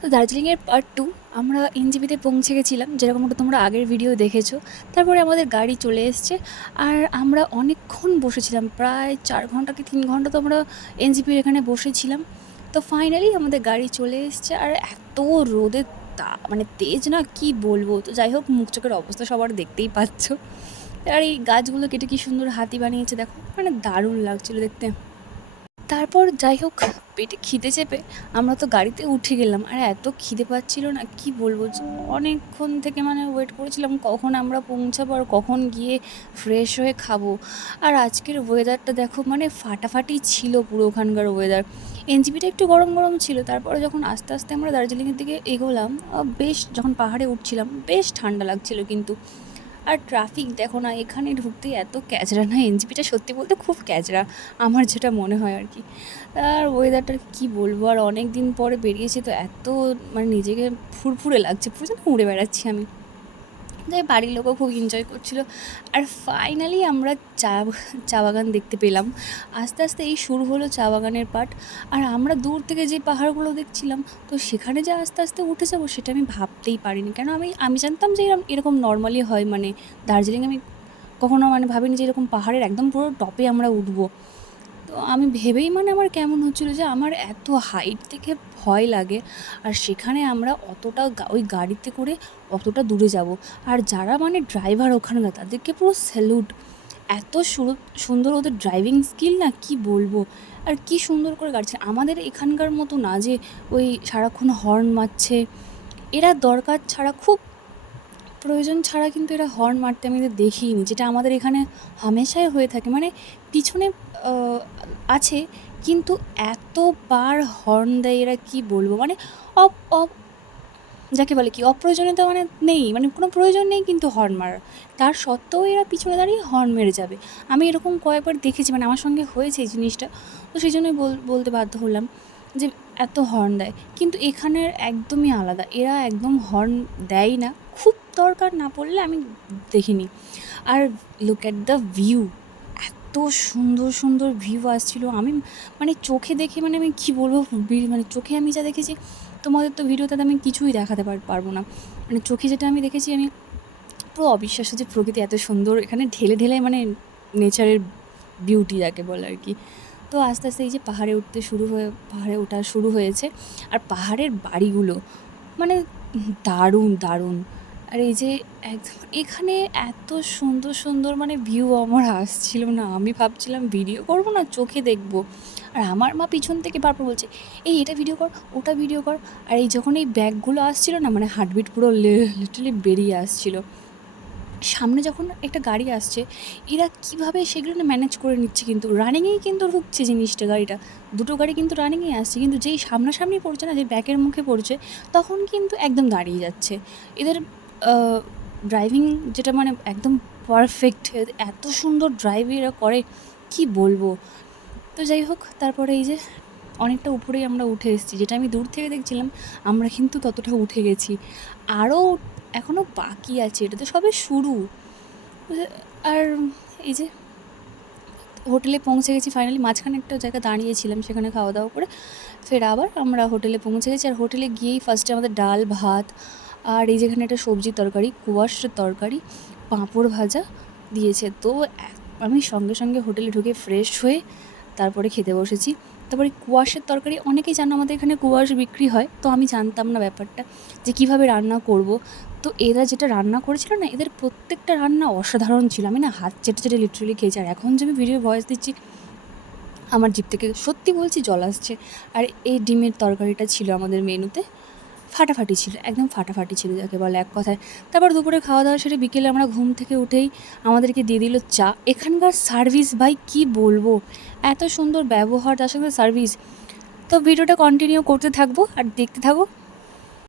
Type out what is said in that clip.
তো দার্জিলিংয়ের পার্ট 2 আমরা এনজেপিতে পৌঁছে গেছিলাম, যেরকমটা তোমরা আগের ভিডিও দেখেছো। তারপরে আমাদের গাড়ি চলে এসছে, আর আমরা অনেকক্ষণ বসেছিলাম, প্রায় 4 ঘন্টা কি 3 ঘন্টা তো আমরা এনজেপির এখানে বসেছিলাম। তো ফাইনালি আমাদের গাড়ি চলে এসছে, আর এত রোদের মানে তেজ না, কি বলবো। তো যাই হোক, মুখ চোখের অবস্থা সবার দেখতেই পাচ্ছ। আর এই গাছগুলো কেটে কি সুন্দর হাতি বানিয়েছে দেখো, মানে দারুণ লাগছিলো দেখতে। তারপর যাই হোক, পেটে খিদে চেপে আমরা তো গাড়িতে উঠে গেলাম, আর এত খিদে পাচ্ছিল না, কি বলবো। অনেকক্ষণ থেকে মানে ওয়েট করেছিলাম কখন আমরা পৌঁছাবো আর কখন গিয়ে ফ্রেশ হয়ে খাবো। আর আজকের ওয়েদারটা দেখো, মানে ফাটাফাটি ছিল পুরো ওখানকার ওয়েদার। এনজিপিটা একটু গরম গরম ছিল, তারপরে যখন আস্তে আস্তে আমরা দার্জিলিংয়ের দিকে এগোলাম, বেশ যখন পাহাড়ে উঠছিলাম বেশ ঠান্ডা লাগছিল কিন্তু। আর ট্রাফিক দেখো না, এখানে ঢুকতেই এত ক্যাচরা না, এনজিপিটা সত্যি বলতে খুব ক্যাচরা, আমার যেটা মনে হয় আর কি। আর ওয়েদারটা কি বলবো, আর অনেক দিন পরে বেরিয়েছি তো এত মানে নিজেকে ফুরফুরে লাগছে, পুরো যেন উড়ে বেড়াচ্ছি আমি। যাই, বাড়ির লোকও খুব এনজয় করছিল। আর ফাইনালি আমরা চা বাগান দেখতে পেলাম। আস্তে আস্তে এই শুরু হলো চা বাগানের পাট। আর আমরা দূর থেকে যে পাহাড়গুলো দেখছিলাম, তো সেখানে যে আস্তে আস্তে উঠে যাবো সেটা আমি ভাবতেই পারিনি। কেন আমি জানতাম যে এরকম নর্মালি হয়, মানে দার্জিলিং আমি কখনো মানে ভাবিনি যে এরকম পাহাড়ের একদম পুরো টপে আমরা উঠবো। তো আমি ভেবেই মানে আমার কেমন হচ্ছিলো যে আমার এত হাইট দেখে ভয় লাগে, আর সেখানে আমরা অতটা ওই গাড়িতে করে অতটা দূরে যাব। আর যারা মানে ড্রাইভার ওখানকার, তাদেরকে পুরো স্যালুট। এত সুন্দর ওদের ড্রাইভিং স্কিল না, কি বলবো। আর কি সুন্দর করে গাড়ি চালায়, আমাদের এখানকার মতো না যে ওই সারাক্ষণ হর্ন মারছে। এরা দরকার ছাড়া, খুব প্রয়োজন ছাড়া কিন্তু এরা হর্ন মারতে আমি এদের দেখিনি, যেটা আমাদের এখানে হামেশাই হয়ে থাকে। মানে পিছনে আছে, কিন্তু এতবার হর্ন দেয় এরা, কি বলবো। মানে অপ অপ যাকে বলে কি অপ্রয়োজনীয়তা, মানে নেই, মানে কোনো প্রয়োজন নেই কিন্তু হর্ন মারার, তার সত্ত্বেও এরা পিছনে দাঁড়িয়ে হর্ন মেরে যাবে। আমি এরকম কয়েকবার দেখেছি, মানে আমার সঙ্গে হয়েছে এই জিনিসটা। তো সেই জন্যই বলতে বাধ্য হলাম যে এত হর্ন দেয়, কিন্তু এখানের একদমই আলাদা, এরা একদম হর্ন দেয় না, খুব দরকার না পড়লে। আমি দেখিনি। আর লুক অ্যাট দ্য ভিউ, এত সুন্দর সুন্দর ভিউ আসছিল, আমি মানে চোখে দেখে, মানে আমি কী বলবো, মানে চোখে আমি যা দেখেছি, তোমাদের তো ভিডিওতে আমি কিছুই দেখাতে পারবো না। মানে চোখে যেটা আমি দেখেছি, আমি পুরো অবিশ্বাস্য যে প্রকৃতি এত সুন্দর এখানে ঢেলে ঢেলে, মানে নেচারের বিউটি যাকে বলে আর কি। তো আস্তে আস্তে এই যে পাহাড়ে ওঠা শুরু হয়েছে, আর পাহাড়ের বাড়িগুলো মানে দারুণ দারুণ। আর এই যে একদম এখানে এত সুন্দর সুন্দর মানে ভিউ আমার আসছিল না, আমি ভাবছিলাম ভিডিও করবো না, চোখে দেখবো। আর আমার মা পিছন থেকে বারবার বলছে, এই এটা ভিডিও কর, ওটা ভিডিও কর। আর এই যখন এই ব্যাগগুলো আসছিল না, মানে হার্টবিট পুরো লিটারালি বেরিয়ে আসছিলো। সামনে যখন একটা গাড়ি আসছে, এরা কীভাবে সেগুলো না ম্যানেজ করে নিচ্ছে, কিন্তু রানিংয়েই কিন্তু ঢুকছে জিনিসটা, গাড়িটা দুটো গাড়ি কিন্তু রানিংয়েই আসছে, কিন্তু যেই সামনাসামনি পড়ছে না, যে ব্যাকের মুখে পড়ছে, তখন কিন্তু একদম দাঁড়িয়ে যাচ্ছে। এদের ড্রাইভিং যেটা মানে একদম পারফেক্ট, এত সুন্দর ড্রাইভ এরা করে, কি বলবো। তো যাই হোক, তারপরে এই যে অনেকটা উপরেই আমরা উঠে এসেছি, যেটা আমি দূর থেকে দেখছিলাম, আমরা কিন্তু ততটা উঠে গেছি, আরও এখনও বাকি আছে, এটা তো সবে শুরু। আর এই যে হোটেলে পৌঁছে গেছি ফাইনালি, মাঝখানে একটা জায়গা দাঁড়িয়েছিলাম, সেখানে খাওয়া দাওয়া করে ফের আবার আমরা হোটেলে পৌঁছে গেছি। আর হোটেলে গিয়েই ফার্স্টে আমাদের ডাল ভাত, আর এই যেখানে একটা সবজি তরকারি, কুয়াশার তরকারি, পাঁপড় ভাজা দিয়েছে। তো আমি সঙ্গে সঙ্গে হোটেলে ঢুকে ফ্রেশ হয়ে তারপরে খেতে বসেছি। তারপরে কুয়াশের তরকারি, অনেকেই জানো আমাদের এখানে কুয়াশ বিক্রি হয়, তো আমি জানতাম না ব্যাপারটা যে কীভাবে রান্না করব। তো এরা যেটা রান্না করেছিল না, এদের প্রত্যেকটা রান্না অসাধারণ ছিল, আমি না হাত চেটে চেটে লিটারালি খেয়েছি। আর এখন যে আমি ভিডিও ভয়েস দিচ্ছি, আমার জিভ থেকে সত্যি বলছি জল আসছে। আর এই ডিমের তরকারিটা ছিল আমাদের মেনুতে, ফাটাফাটি ছিল, একদম ফাটাফাটি ছিল যাকে বলে এক কথায়। তারপর দুপুরে খাওয়া দাওয়া সেরে বিকেলে আমরা ঘুম থেকে উঠেই আমাদেরকে দিয়ে দিল চা। এখানকার সার্ভিস ভাই কি বলবো, এত সুন্দর ব্যবহার, তার সঙ্গে সার্ভিস। তো ভিডিওটা কন্টিনিউ করতে থাকবো আর দেখতে থাকো।